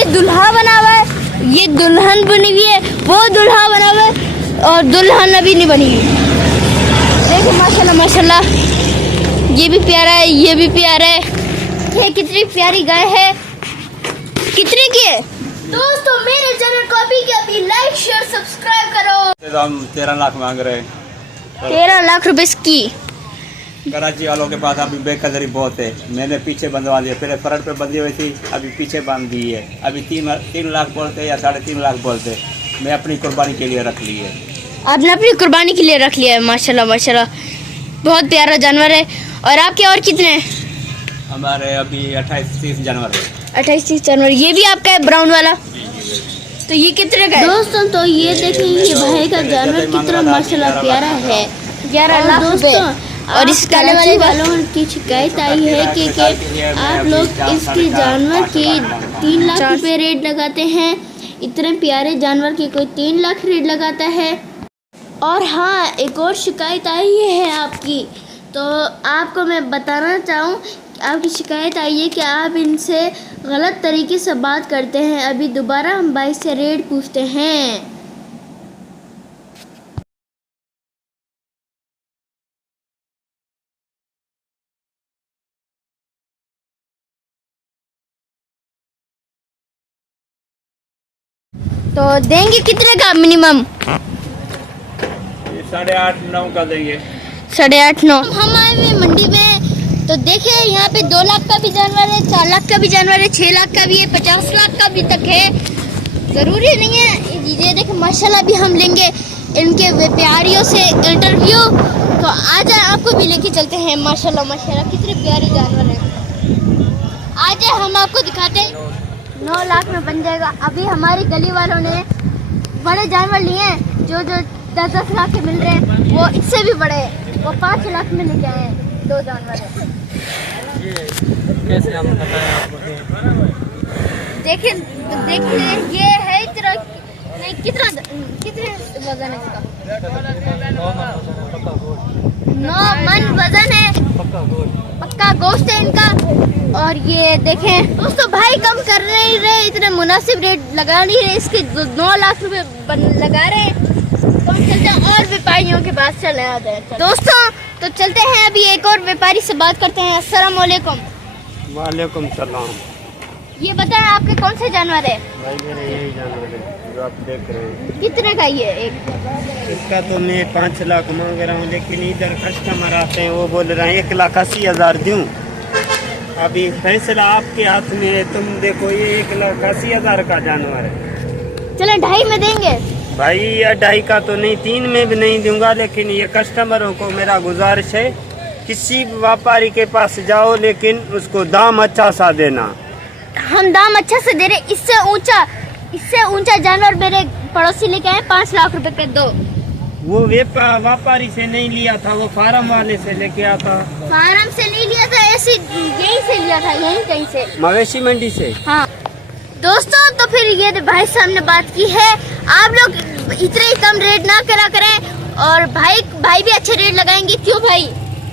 ये दुल्हा बना हुआ है, ये दुल्हन बनी हुई है, वो दुल्हा बना हुआ है और दुल्हन अभी नहीं बनी हुई। देखो माशाल्लाह माशाल्लाह, ये भी प्यारा है, ये भी प्यारा है। ये कितनी प्यारी गाय है। कितने की है दोस्तों? मेरे चैनल को अभी लाइक शेयर सब्सक्राइब करो। हम 13 लाख मांग रहे हैं। 13 लाख रुपए की। कराची वालों के पास अभी बेकदरी बहुत है। मैंने पीछे बंधवा दिया, पहले फ्रंट पे बंधी हुई थी, अभी पीछे बांध दी है। अभी 3 लाख बोलते या 3.5 लाख बोलते। मैं अपनी कुर्बानी के लिए रख ली है। आपने अपनी कुर्बानी के लिए रख लिया है। माशाल्लाह माशाल्लाह, बहुत प्यारा जानवर है। और आपके और कितने हैं? हमारे अभी 28-30 जानवर है। 28-30 जानवर। ये भी आपका है ब्राउन वाला? तो ये कितने का है दोस्तों? तो ये देखिए ये भाई का जानवर कितना माशाल्लाह प्यारा है। 11 लाख रुपए। और इस कराची वालों की शिकायत आई है कि आप लोग इसके जानवर की 3 लाख रुपए रेट लगाते हैं। इतने प्यारे जानवर की कोई 3 लाख रेट लगाता है? और हाँ, एक और शिकायत आई है आपकी, तो आपको मैं बताना चाहूँ, आपकी शिकायत आई है कि आप इनसे गलत तरीके से बात करते हैं। अभी दोबारा हम भाई से रेट पूछते हैं। तो देंगे कितने का मिनिमम? 8.5-9 का देंगे। 8.5-9। हम आए हुए मंडी में, तो देखिए यहाँ पे 2 लाख का भी जानवर है, 4 लाख का भी जानवर है, 6 लाख का भी है, 50 लाख का भी तक है। ज़रूरी नहीं है। ये देखिए माशाल्लाह, भी हम लेंगे इनके व्यापारियों से इंटरव्यू। तो आज आपको भी लेके चलते हैं। माशाल्लाह माशाल्लाह, कितने प्यारे जानवर हैं। आज हम आपको दिखाते हैं। 9 लाख में बन जाएगा। अभी हमारी गली वालों ने बड़े जानवर लिए हैं, जो 10-10 लाख के मिल रहे हैं, वो इससे भी बड़े हैं। वो 5 लाख में लेके आए हैं। 2 जानवर है। कैसे हम बताएं आपको? देखिए ये है इतना नहीं, कितने वजन है इसका? 9 मन वजन है। पक्का गोश्त है इनका। और ये देखें दोस्तों, भाई कम कर नहीं रहे, इतने मुनासिब रेट लगा नहीं रहे। इसके 9 लाख रुपए लगा रहे हैं। तो हम चलते हैं और व्यापारियों के पास चले आते हैं दोस्तों। तो चलते हैं, अभी एक और व्यापारी से बात करते हैं। अस्सलाम वालेकुम। वालेकुम सलाम। ये बताएं आपके कौन से जानवर है? भाई मेरे यही जानवर है जो आप देख रहे हैं। कितने का ये एक? इसका तो मैं 5 लाख मांग रहा हूँ, लेकिन इधर कस्टमर आते हैं, वो बोल रहे हैं 1,80,000 दूँ। अभी फैसला आपके हाथ में है। तुम देखो, ये 1,80,000 का जानवर है। चलो 2.5 में देंगे भाई। 2.5 का तो नहीं, 3 में भी नहीं दूंगा। लेकिन ये कस्टमरों को मेरा गुजारिश है, किसी व्यापारी के पास जाओ, लेकिन उसको दाम अच्छा सा देना। हम दाम अच्छा से दे रहे। इससे ऊंचा जानवर मेरे पड़ोसी लेके आए 5 लाख रुपए के 2। वो व्यापारी से नहीं लिया था, वो फार्म वाले से लेके आता। फार्म से नहीं लिया था, ऐसे यहीं से लिया था, यहीं कहीं से, मवेशी मंडी से। हाँ दोस्तों, तो फिर ये भाई साहब ने बात की है, आप लोग इतने कम रेट ना करा करें। और भाई भी अच्छे रेट लगाएंगे। क्यों भाई?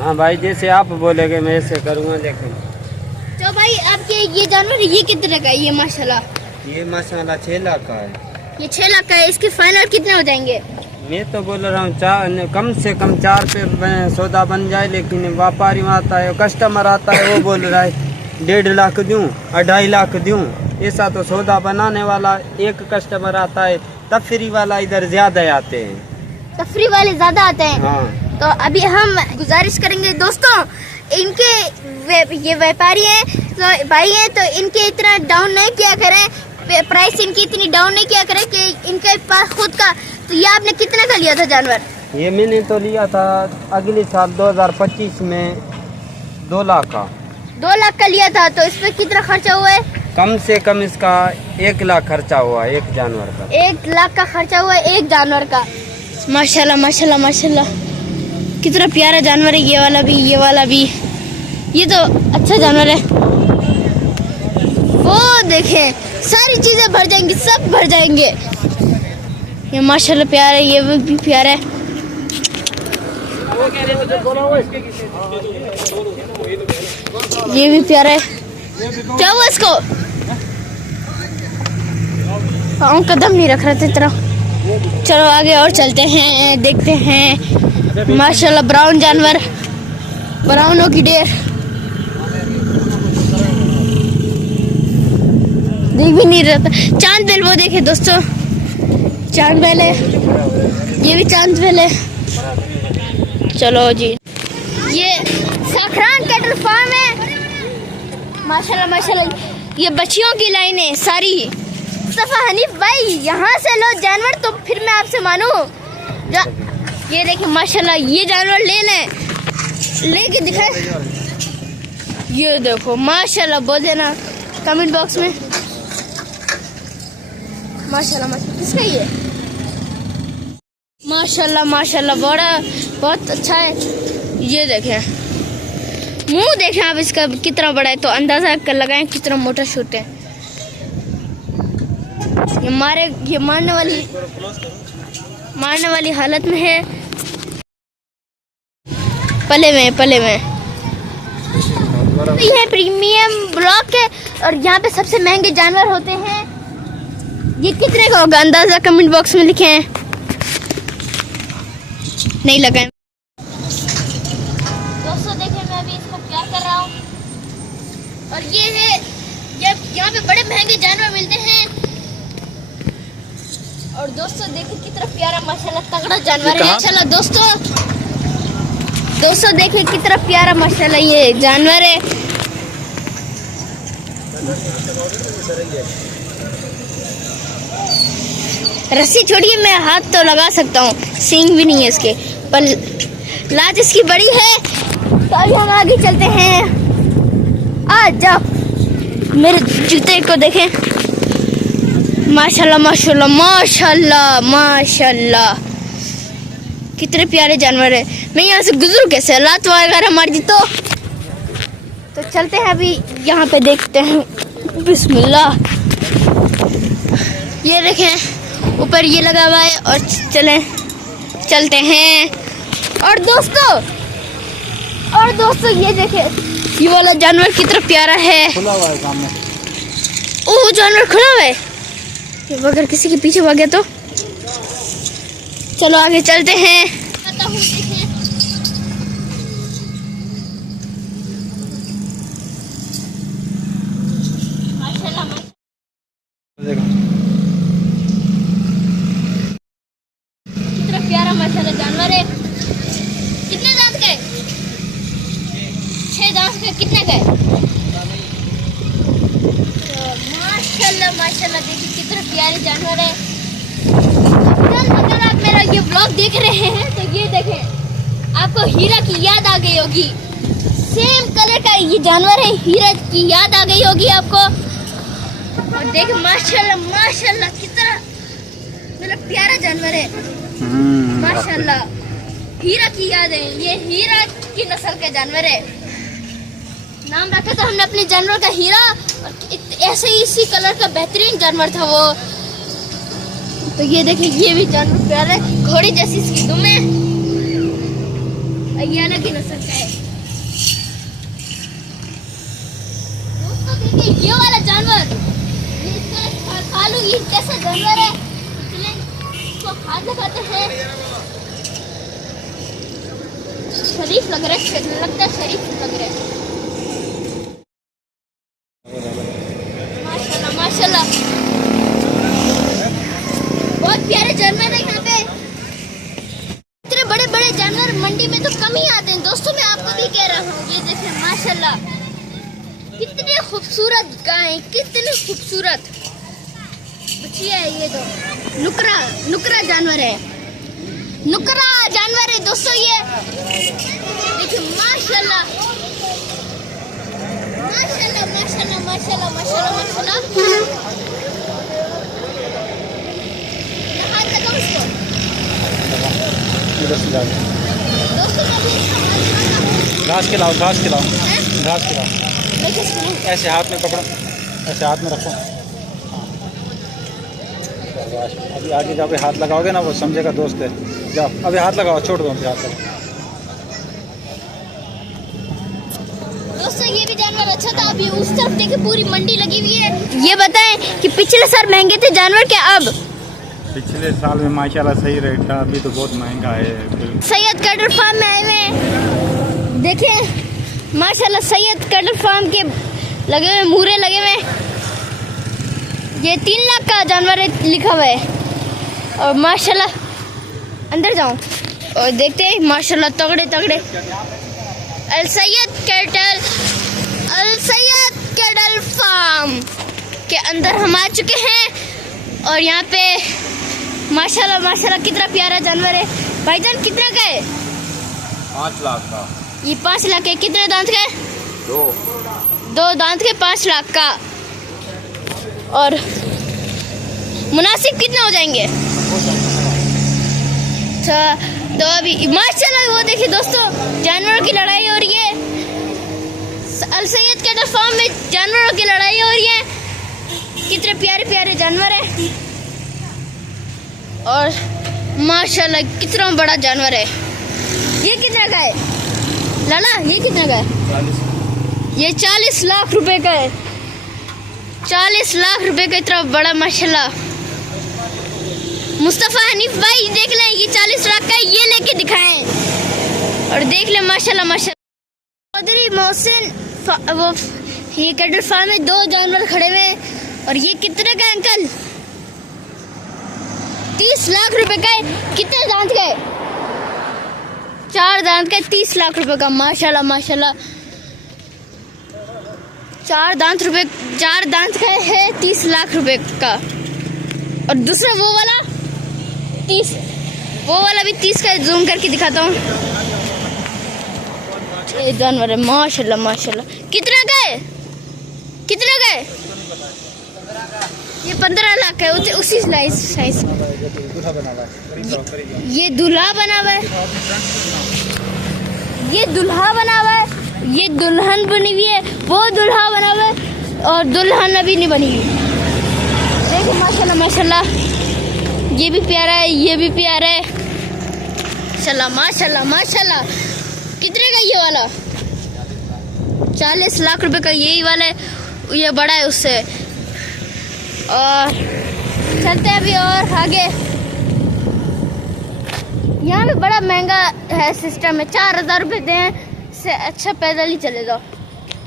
हाँ भाई, जैसे आप बोलेगे मैं ऐसे करूँगा। लेकिन तो भाई आपके ये जानवर ये कितने का है? ये माशाल्लाह 6 लाख का है। ये 6 लाख का है। इसके फाइनल कितने हो जाएंगे? मैं तो बोल रहा हूँ कम से कम 4 पे सौदा बन जाए। लेकिन व्यापारी आता है, कस्टमर आता है, वो बोल रहा है 1.5 लाख दूँ, 2.5 लाख दूँ। ऐसा तो सौदा बनाने वाला एक कस्टमर आता है, तफरी वाला इधर ज्यादा आते हैं। तफरी वाले ज्यादा आते हैं। हाँ। तो अभी हम गुजारिश करेंगे दोस्तों, इनके ये व्यापारी हैं, तो भाई हैं, तो इनके इतना डाउन नहीं किया करें, प्राइस इनकी इतनी डाउन नहीं किया करें कि इनके पास खुद का। तो ये आपने कितने का लिया था जानवर? ये मैंने तो लिया था अगले साल 2025 में 2 लाख का। 2 लाख का लिया था। तो इस पे कितना खर्चा हुआ है? कम से कम इसका 1 लाख खर्चा हुआ एक जानवर का। 1 लाख का खर्चा हुआ एक जानवर का। माशाल्लाह माशाल्लाह माशाल्लाह, कितना प्यारा जानवर है। ये वाला भी, ये वाला भी, ये तो अच्छा जानवर है। वो देखें, सारी चीजें भर जाएंगी, सब भर जाएंगे। ये माशाल्लाह प्यारा है, ये भी प्यारा है। ये भी प्यारा है। क्या हुआ इसको? पाँव कदम नहीं रख रहे थे तरह। चलो आगे और चलते हैं, देखते हैं। माशाल्लाह ब्राउन जानवर, ब्राउनों की ढेर। देख भी नहीं रहा था। चांद बेल वो देखे दोस्तों, चांद बेल है, ये भी चांद बेल है। चलो जी, ये साखरान कैटल फार्म है। माशाल्लाह माशाल्लाह, ये बच्चियों की लाइन है सारी। मुस्तफा हनीफ भाई, यहाँ से लो जानवर तो फिर मैं आपसे मानूं। ये देखिए माशाल्लाह, ये जानवर ले लें, लेके दिखाए। ये देखो माशाल्लाह, बोल देना कमेंट बॉक्स में माशाल्लाह माशाल्लाह। किसका ये? माशाल्लाह माशाल्लाह, बड़ा बहुत अच्छा है। ये देखें, मुंह देखें आप इसका कितना बड़ा है, तो अंदाजा कर लगाएं कितना मोटा शूट है। ये मारने वाली हालत में है, पले में। ये है प्रीमियम ब्लॉक है, और यहाँ पे सबसे महंगे जानवर होते हैं। ये कितने का होगा अंदाजा कमेंट बॉक्स में लिखें, नहीं लगाएं। दोस्तों देखिए, मैं अभी इसको क्या कर रहा हूँ, और ये है, यहाँ पे बड़े महंगे जानवर मिलते हैं। और दोस्तों देखिए कितना प्यारा माशाल्लाह तगड़ा जानवर है। माशाल्लाह दोस्तों देखिए कितना प्यारा माशाल्लाह ये जानवर है। रस्सी छोड़िए, मैं हाथ तो लगा सकता हूँ, सींग भी नहीं है इसके, पर लात इसकी बड़ी है। तो अभी हम आगे चलते हैं। आ जाओ, मेरे जूते को देखें। माशाल्लाह माशाल्लाह माशाल्लाह माशाल्लाह, कितने प्यारे जानवर है। मैं यहाँ से गुजरूँ कैसे? लात वगैरह मार दी तो चलते हैं अभी यहाँ पे, देखते हैं। बिस्मिल्लाह, ये देखें ऊपर ये लगा हुआ है, और चलते हैं। और दोस्तों ये देखें, ये वाला जानवर कितना प्यारा है। खुला हुआ है सामने। ओह, जानवर खुला हुआ है, अगर किसी के पीछे भाग गया तो। चलो आगे चलते हैं। कितना प्यारा माशाल्लाह जानवर है। कितने दांत का है? 6 दांत का। कितने का है? माशाल्लाह देखिए कितना प्यारे जानवर है। अगर आप मेरा ये ब्लॉग देख रहे हैं तो ये देखें, आपको हीरा की याद आ गई होगी। सेम कलर का ये जानवर है, हीरा की याद आ गई होगी आपको। और देख माशाल्लाह माशाल्लाह कितना मेरा प्यारा जानवर है। माशाल्लाह, हीरा की याद है, ये हीरा की नस्ल का जानवर है। नाम रखा था हमने अपने जानवर का हीरा, और ऐसे ही इसी कलर का बेहतरीन जानवर था वो। तो ये देखिए, ये भी जानवर प्यारा है, घोड़ी जैसी इसकी दुम है, ये अलग ही नस्ल का है। दोस्तों देखिए ये वाला जानवर, ये इसका कालू ईंट जैसा जानवर है। चलिए इसको हाथ लगाते हैं। शरीफ लग रहा है, लगता है शरीफ लग रहा है। माशाल्लाह बहुत प्यारे जानवर है यहाँ पे। इतने बड़े बड़े जानवर मंडी में तो कम ही आते हैं दोस्तों, मैं आपको भी कह रहा हूँ। ये देखिए माशाल्लाह कितने खूबसूरत गाय, कितने खूबसूरत बच्चियाँ है। ये तो नुकरा जानवर है, नुकरा जानवर है दोस्तों। ये देखिए माशाल्लाह माशाल्लाह माशाल्लाह माशाल्लाह माशाल्लाह माशाल्लाह। हाथ लगाओ इसको दोस्तों। घास खिलाओ, घास खिलाओ, घास खिलाओ। ऐसे हाथ में पकड़ो, ऐसे हाथ में रखो। अभी आगे जाके हाथ लगाओगे ना, वो समझेगा दोस्त है। जाओ अभी हाथ लगाओ, छोड़ दो, अभी हाथ लगाओ। दोस्तों ये भी जानवर अच्छा था। अभी उस तरफ देखिए पूरी मंडी लगी हुई है। ये बताएं कि पिछले साल महंगे थे जानवर क्या अब? पिछले साल में माशाल्लाह सही रेट था, अभी तो बहुत महंगा है। सैयद कैटल फार्म में आए हुए हैं, देखें माशाल्लाह सैयद कैटल फार्म के लगे हुए मूरे लगे हुए। ये 3 लाख का जानवर है लिखा हुआ है। और माशाल्लाह अंदर जाऊं और देखते हैं माशाल्लाह तगड़े तगड़े अल सैयद कैटल फार्म के अंदर हम आ चुके हैं। और यहाँ पे माशाल्लाह माशाल्लाह कितना प्यारा जानवर है। भाईजान कितना का है? 5 लाख का। ये 5 लाख है। कितने दांत का है? 2 दांत के 5 लाख का। और मुनासिब कितने हो जाएंगे? अच्छा तो अभी माशाल्लाह वो देखिए दोस्तों जानवरों की लड़ाई हो रही है। अल सैयद कैटल फार्म में जानवरों की लड़ाई हो रही है। कितने प्यारे प्यारे जानवर हैं और माशाल्लाह कितना बड़ा जानवर है। ये कितने का है लाला? ये कितने का है? ये 40 लाख रुपए का है। 40 लाख रुपए का इतना बड़ा माशाल्लाह। मुस्तफ़ा हनीफ भाई देख लें, ये 40 लाख का है, ये लेके दिखाएं और देख लें माशाल्लाह माशाल्लाह। चौधरी मोहसिन वो ये कैटल फार्म में 2 जानवर खड़े हुए हैं। और ये कितने का अंकल? 30 लाख रुपए का है। कितने दांत का है? 4 दांत का 30 लाख रुपए का। माशाल्लाह माशाल्लाह 4 दांत का है 30 लाख रुपए का। और दूसरा वो वाला 30, वो वाला भी 30 का। जूम करके दिखाता हूँ। ये जानवर है माशाल्लाह माशाल्लाह। कितना का है? कितना का है? ये 15 लाख का है। उसी साइज ये दूल्हा बना हुआ है। ये दूल्हा बना हुआ है। ये दुल्हन बनी हुई है। वो दूल्हा बना हुआ है और दुल्हन अभी नहीं बनी हुई। देखो माशाल्लाह माशाल्लाह ये भी प्यारा है, ये भी प्यारा है माशाल्लाह माशाल्लाह माशाल्लाह। कितने का ये वाला? 40 लाख रुपए का यही वाला है। ये बड़ा है उससे। और चलते हैं अभी और आगे। यहाँ पे बड़ा महंगा है सिस्टम है। 4000 रुपये दें से अच्छा पैदल ही चले जाओ।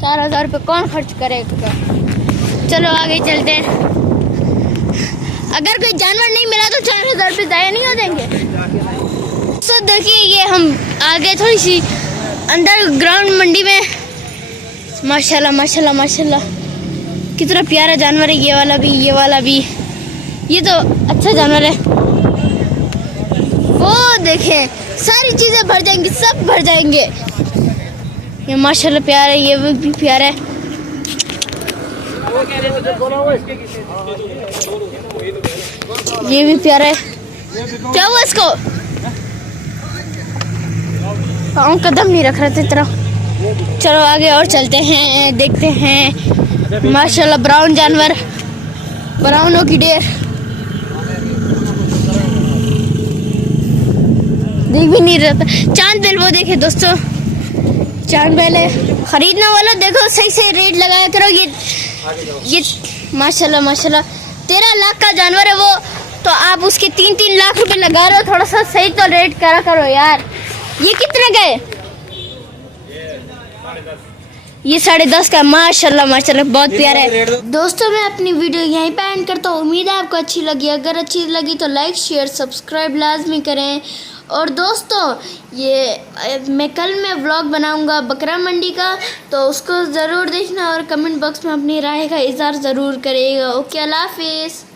4000 रुपये कौन खर्च करेगा? चलो आगे चलते हैं। अगर कोई जानवर नहीं मिला तो 4000 रुपये ज़ाया नहीं हो जाएंगे? तो देखिए ये हम आगे थोड़ी सी अंडर ग्राउंड मंडी में माशाल्लाह माशाल्लाह माशाल्लाह कितना प्यारा जानवर है। ये वाला भी, ये वाला भी। ये तो अच्छा जानवर है। वो देखें सारी चीज़ें भर जाएंगी, सब भर जाएंगे। ये माशाल्लाह प्यारा है, ये भी प्यारा है। ये भी प्यारा है। क्या हुआ इसको? पाँव कदम नहीं रख रहे थे तरह। चलो आगे और चलते हैं, देखते हैं माशाल्लाह ब्राउन जानवर, ब्राउनों की ढेर। देख भी नहीं रहता। चांद बेल वो देखे दोस्तों, चांद बेल है। खरीदने वाला देखो सही से रेट लगाया करो। ये माशाल्लाह माशाल्लाह 13 लाख का जानवर है वो, तो आप उसके 3-3 लाख रुपए लगा रहे हो। थोड़ा सा सही तो रेट करा करो यार। ये कितने का है? ये 10.5 का। माशाल्लाह माशाल्लाह बहुत प्यारा है। दोस्तों मैं अपनी वीडियो यहीं पे एंड करता हूँ। उम्मीद है आपको अच्छी लगी। अगर अच्छी लगी तो लाइक शेयर सब्सक्राइब लाजमी करें। और दोस्तों ये मैं कल में व्लॉग बनाऊंगा बकरा मंडी का, तो उसको ज़रूर देखना और कमेंट बॉक्स में अपनी राय का इज़हार ज़रूर करेगा। ओके अल्लाह हाफिज़।